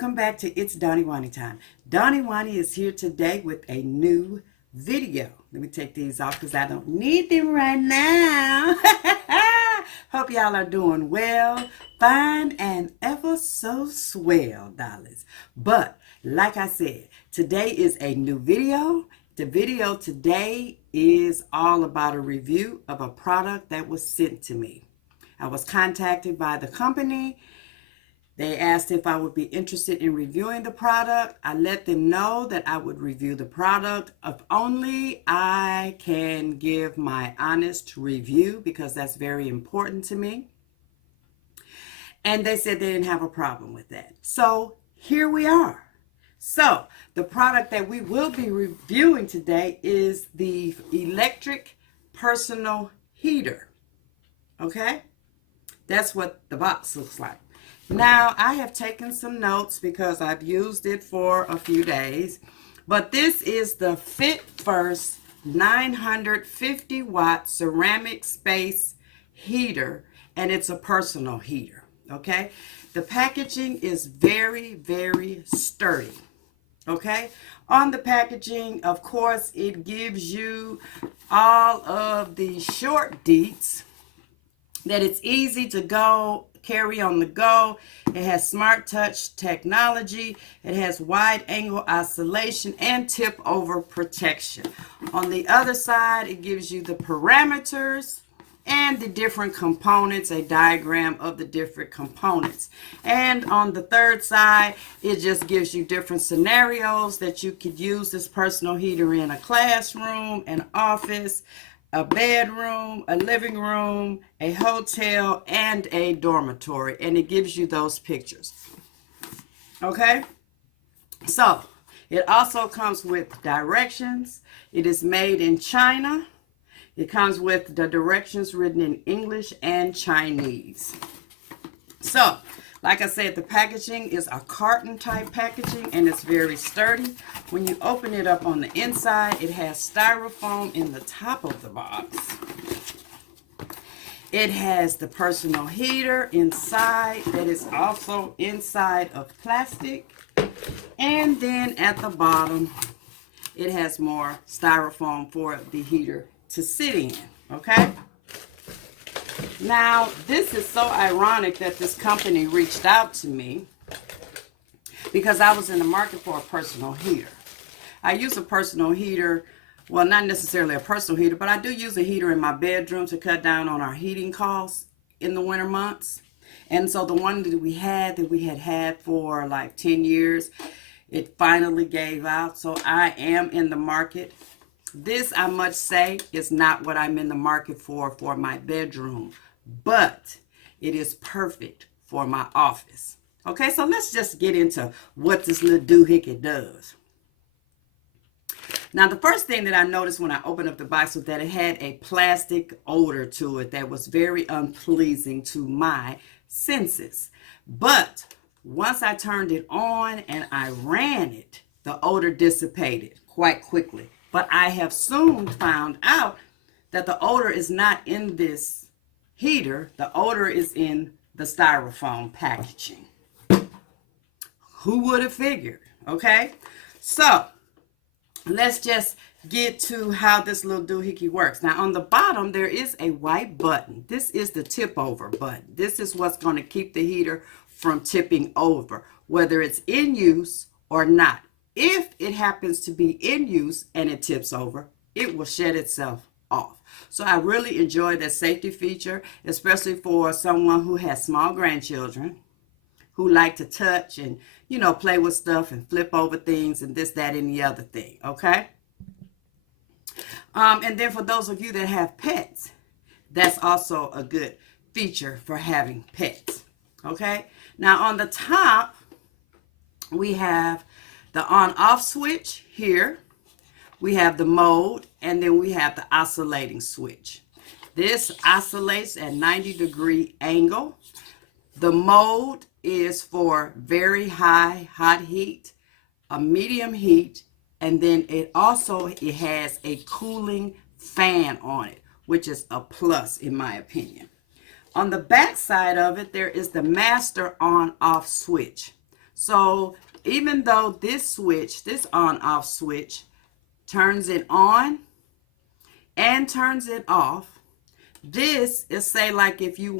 welcome back to It's DawnyWawnyTime. DawnyWawny is here today with a new video. Let me take these off because I don't need them right now. Hope y'all are doing well, fine, and ever so swell, darlings. But like I said, today is a new video. The video today is all about a review of a product that was sent to me. I was contacted by the company. They asked if I would be interested in reviewing the product. I let them know that I would review the product if only I can give my honest review, because that's very important to me. And they said they didn't have a problem with that. So here we are. So the product that we will be reviewing today is the electric personal heater. Okay? That's what the box looks like. Now, I have taken some notes because I've used it for a few days, but this is the FITFIRST 950 watt ceramic space heater, and it's a personal heater, okay? The packaging is very, very sturdy, okay? On the packaging, of course, it gives you all of the short deets, that it's easy to go carry on the go. It has smart touch technology. It has wide angle oscillation and tip over protection. On the other side, it gives you the parameters and the different components, a diagram of the different components. And on the third side, it just gives you different scenarios that you could use this personal heater in: a classroom, an office, a bedroom, a living room, a hotel, and a dormitory. And it gives you those pictures. Okay? So, it also comes with directions. It is made in China. It comes with the directions written in English and Chinese. So, like I said, the packaging is a carton type packaging, and it's very sturdy. When you open it up on the inside, it has styrofoam in the top of the box. It has the personal heater inside that is also inside of plastic. And then at the bottom, it has more styrofoam for the heater to sit in, okay? Now, this is so ironic that this company reached out to me, because I was in the market for a personal heater. I use a personal heater, well, not necessarily a personal heater, but I do use a heater in my bedroom to cut down on our heating costs in the winter months. And so the one that we had for like 10 years, it finally gave out. So I am in the market. This, I must say, is not what I'm in the market for my bedroom, but it is perfect for my office. Okay, so let's just get into what this little doohickey does. Now, the first thing that I noticed when I opened up the box was that it had a plastic odor to it that was very unpleasing to my senses. But once I turned it on and I ran it, the odor dissipated quite quickly. But I have soon found out that the odor is not in this heater. The odor is in the styrofoam packaging. Who would have figured? Okay, so let's just get to how this little doohickey works. Now, on the bottom, there is a white button. This is the tip over button. This is what's going to keep the heater from tipping over, whether it's in use or not. If it happens to be in use and it tips over, it will shut itself off. So I really enjoy that safety feature, especially for someone who has small grandchildren who like to touch and, you know, play with stuff and flip over things and this, that, and the other thing, okay? And then for those of you that have pets, that's also a good feature for having pets, okay? Now on the top, we have the on-off switch here. We have the mode, and then we have the oscillating switch. This oscillates at 90-degree angle. The mode is for very high hot heat, a medium heat, and then it has a cooling fan on it, which is a plus in my opinion. On the back side of it, there is the master on-off switch. So even though this switch, this on-off switch, turns it on and turns it off, this is, say, like if you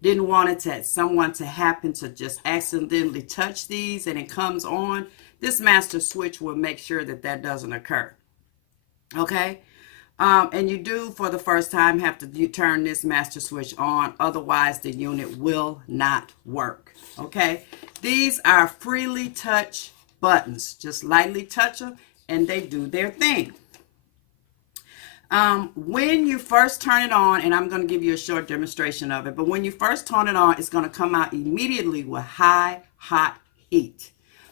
didn't want it to someone to happen to just accidentally touch these and it comes on, this master switch will make sure that that doesn't occur. Okay. And you do, for the first time, have to turn this master switch on. Otherwise, the unit will not work. Okay. These are freely touch buttons. Just lightly touch them and they do their thing. When you first turn it on, and I'm going to give you a short demonstration of it, but when you first turn it on, it's going to come out immediately with high, hot heat.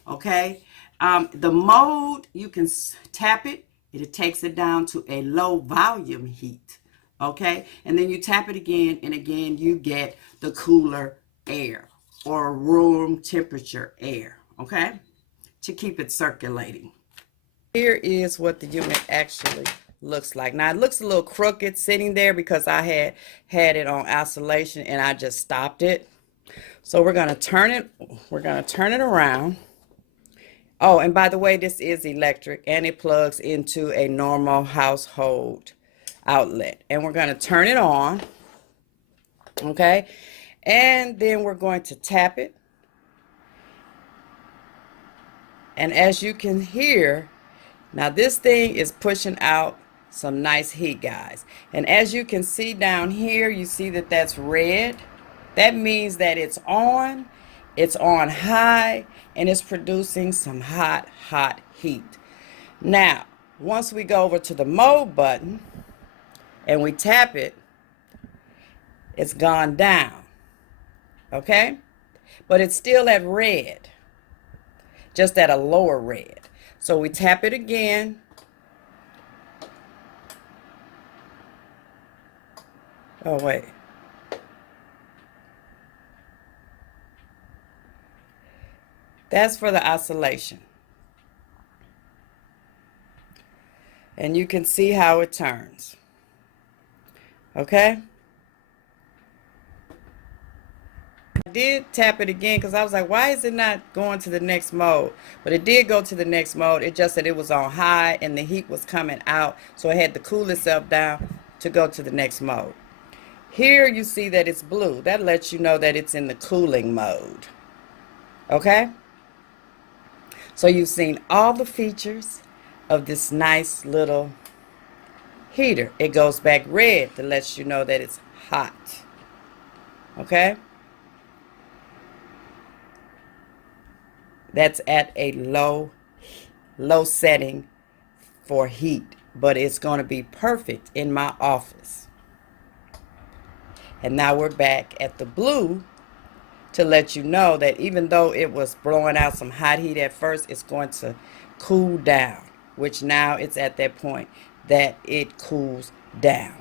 Okay. The mode, you can tap it. It takes it down to a low volume heat. Okay. And then you tap it again, and again, you get the cooler air or room temperature air. Okay. To keep it circulating. Here is what the unit actually looks like. Now it looks a little crooked sitting there because I had it on isolation and I just stopped it. So we're going to turn it around. Oh, and by the way, this is electric and it plugs into a normal household outlet. And we're going to turn it on. Okay. And then we're going to tap it. And as you can hear, now this thing is pushing out some nice heat, guys. And as you can see down here, you see that that's red. That means that it's on high, and it's producing some hot, hot heat. Now, once we go over to the mode button and we tap it, it's gone down. Okay? But it's still at red, just at a lower red. So we tap it again. Oh, wait. That's for the oscillation. And you can see how it turns. Okay? I did tap it again because I was like, why is it not going to the next mode? But it did go to the next mode. It just said it was on high and the heat was coming out. So it had to cool itself down to go to the next mode. Here you see that it's blue. That lets you know that it's in the cooling mode. Okay? So you've seen all the features of this nice little heater. It goes back red to let you know that it's hot. Okay? That's at a low setting for heat, but it's going to be perfect in my office. And now we're back at the blue to let you know that even though it was blowing out some hot heat at first, it's going to cool down, which now it's at that point that it cools down.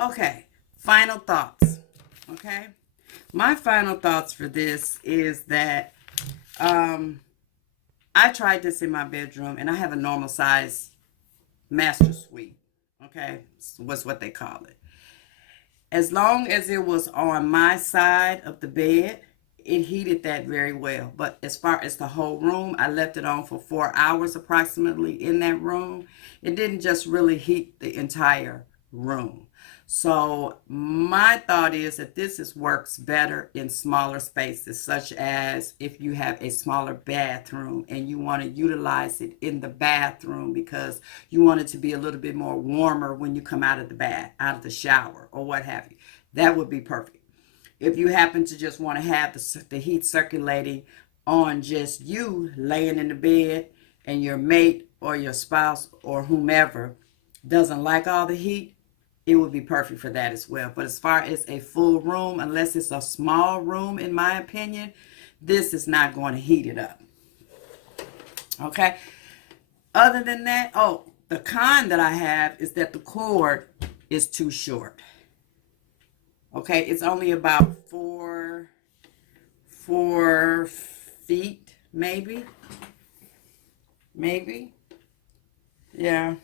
Okay, final thoughts. Okay, my final thoughts for this is that I tried this in my bedroom, and I have a normal size master suite. Okay, was what they call it. As long as it was on my side of the bed, it heated that very well. But as far as the whole room, I left it on for 4 hours approximately in that room. It didn't just really heat the entire room. So my thought is that this works better in smaller spaces, such as if you have a smaller bathroom and you want to utilize it in the bathroom because you want it to be a little bit more warmer when you come out of the bath, out of the shower, or what have you. That would be perfect. If you happen to just want to have the heat circulating on just you laying in the bed and your mate or your spouse or whomever doesn't like all the heat, it would be perfect for that as well. But as far as a full room, unless it's a small room, in my opinion, this is not going to heat it up. Okay. Other than that, oh, the con that I have is that the cord is too short. Okay, it's only about four feet, maybe. Yeah.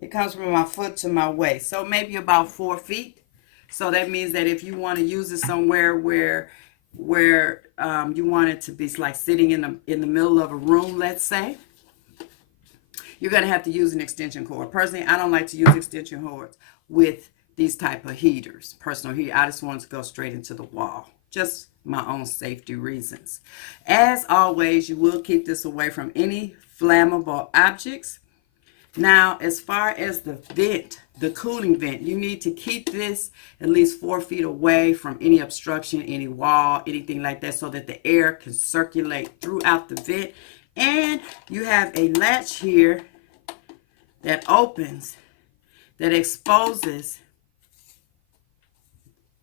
It comes from my foot to my waist, so maybe about 4 feet. So that means that if you want to use it somewhere where where you want it to be like sitting in the middle of a room, let's say, you're going to have to use an extension cord. Personally, I don't like to use extension cords with these type of heaters, personal heater. I just want to go straight into the wall, just my own safety reasons. As always, you will keep this away from any flammable objects. Now, as far as the vent, the cooling vent, you need to keep this at least 4 feet away from any obstruction, any wall, anything like that, so that the air can circulate throughout the vent. And you have a latch here that opens, that exposes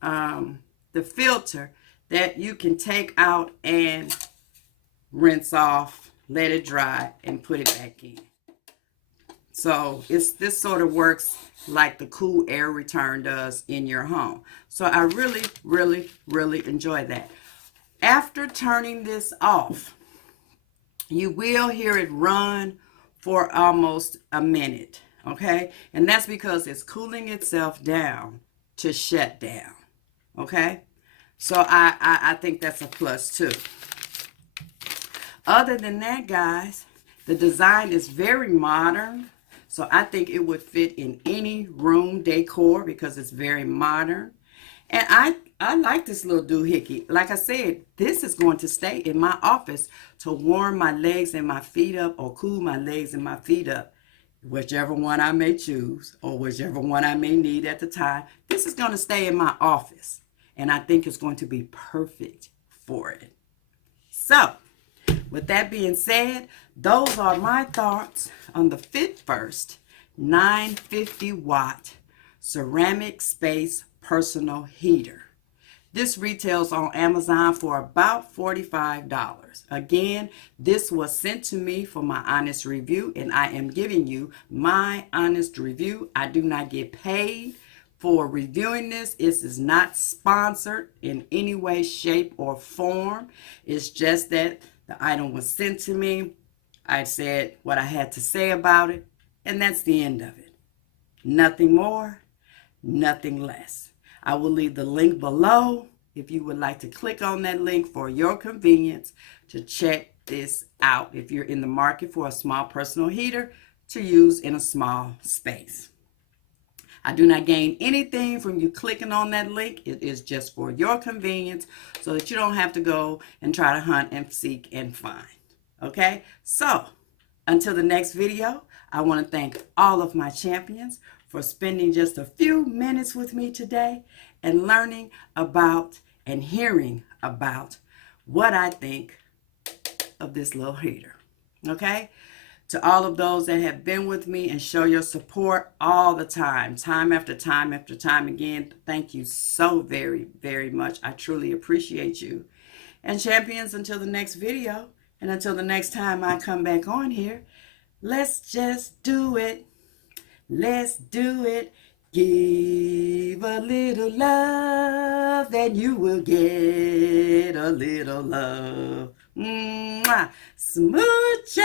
the filter that you can take out and rinse off, let it dry, and put it back in. So this sort of works like the cool air return does in your home. So I really, really, really enjoy that. After turning this off, you will hear it run for almost a minute, okay? And that's because it's cooling itself down to shut down, okay? So I think that's a plus too. Other than that, guys, the design is very modern. So I think it would fit in any room decor because it's very modern. And I like this little doohickey. Like I said, this is going to stay in my office to warm my legs and my feet up, or cool my legs and my feet up, whichever one I may choose or whichever one I may need at the time. This is going to stay in my office, and I think it's going to be perfect for it. So, with that being said, those are my thoughts on the FITFIRST 950 watt ceramic space personal heater. This retails on Amazon for about $45. Again, this was sent to me for my honest review, and I am giving you my honest review. I do not get paid for reviewing this. This is not sponsored in any way, shape, or form. It's just that the item was sent to me. I said what I had to say about it, and that's the end of it. Nothing more, nothing less. I will leave the link below if you would like to click on that link for your convenience to check this out if you're in the market for a small personal heater to use in a small space. I do not gain anything from you clicking on that link. It is just for your convenience so that you don't have to go and try to hunt and seek and find. Okay? So, until the next video, I want to thank all of my champions for spending just a few minutes with me today and learning about and hearing about what I think of this little heater. Okay? To all of those that have been with me and show your support all the time after time after time again, thank you so very, very much. I truly appreciate you. And champions, until the next video and until the next time I come back on here, let's just do it. Let's do it. Give a little love and you will get a little love. Mwah. Smooches.